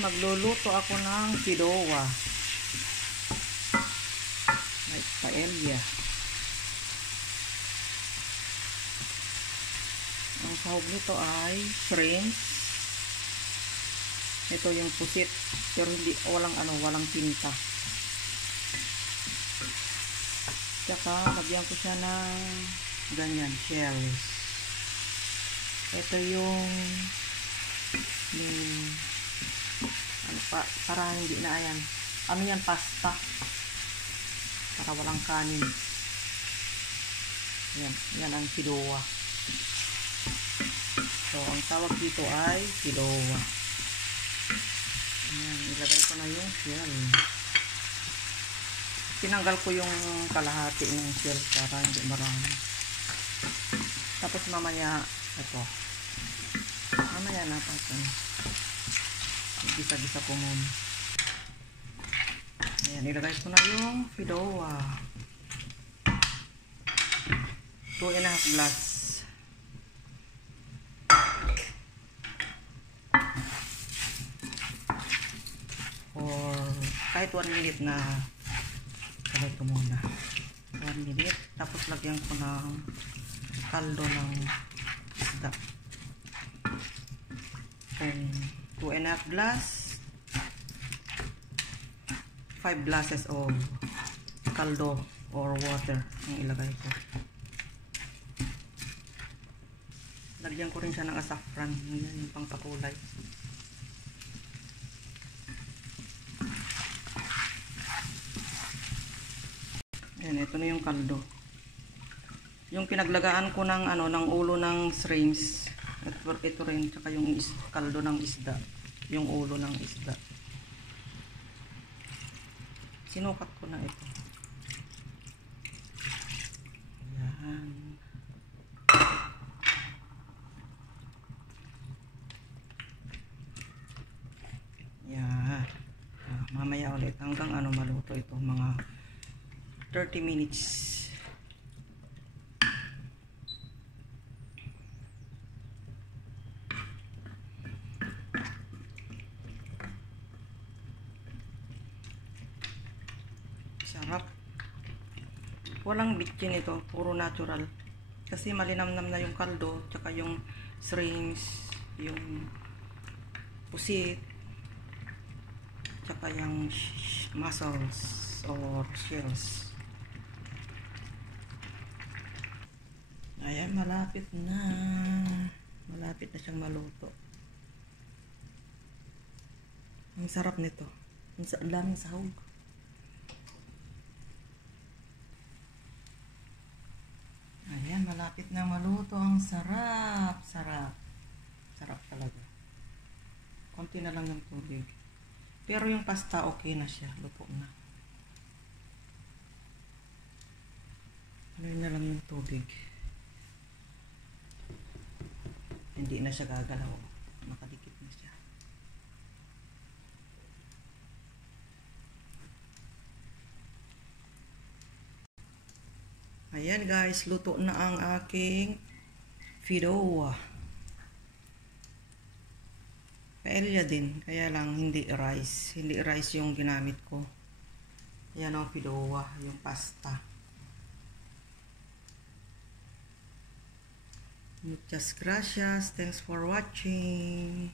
magluluto ako ng Fidowa. May paella. Ang sahog nito ay shrimp. Ito yung pusit, pero hindi walang tinta. Tsaka lagyan ko siya ng ganyan, shells. Ito yung para hindi na ayan. Ano yan, pasta. Para walang kanin. Yan ang Fidowa. So, ang tawag dito ay Fidowa. Ayan, ilagay ko na yung shell. Tinanggal ko yung kalahati ng shell para hindi marami. Tapos mamaya, ito. Mamaya natin. Gisa-gisa ko muna. Ayan, ilagay ko na yung Fidowa. 2.5 glass. Or kahit 1 minute na ilagay ko muna. 1 minute. Tapos lagyan ko ng kaldo ng isda. 2.5 glass. 5 glasses of kaldo or water ang ilagay ko. Lagyan ko rin siya ng asafran. Yan yung pangpakulay. Ayan, ito na yung kaldo. Yung pinaglagaan ko ng ng ulo ng shrimps. Ito rin, tsaka yung kaldo ng isda. Yung ulo ng isda. Sinukat ko na ito. Ayan. Ayan. Mamaya ulit hanggang maluto ito. Mga 30 minutes. Sarap. Walang bitchin ito. Puro natural. Kasi malinamnam na yung kaldo. Tsaka yung shrimps. Yung pusit. Tsaka yung mussels or shells. Ayan, malapit na. Malapit na siyang maluto. Ang sarap nito. Ang daming sahog. Ayan, malapit na maluto. Ang sarap. Sarap. Sarap talaga. Konti na lang yung tubig. Pero yung pasta, okay na siya. Luto na. Ano na lang yung tubig. Hindi na siya gagalaw. Nakadikit na siya. Ayan guys, luto na ang aking Fidowa. Paella din, kaya lang hindi rice. Hindi rice yung ginamit ko. Ayan ang Fidowa, yung pasta. Muchas gracias. Thanks for watching.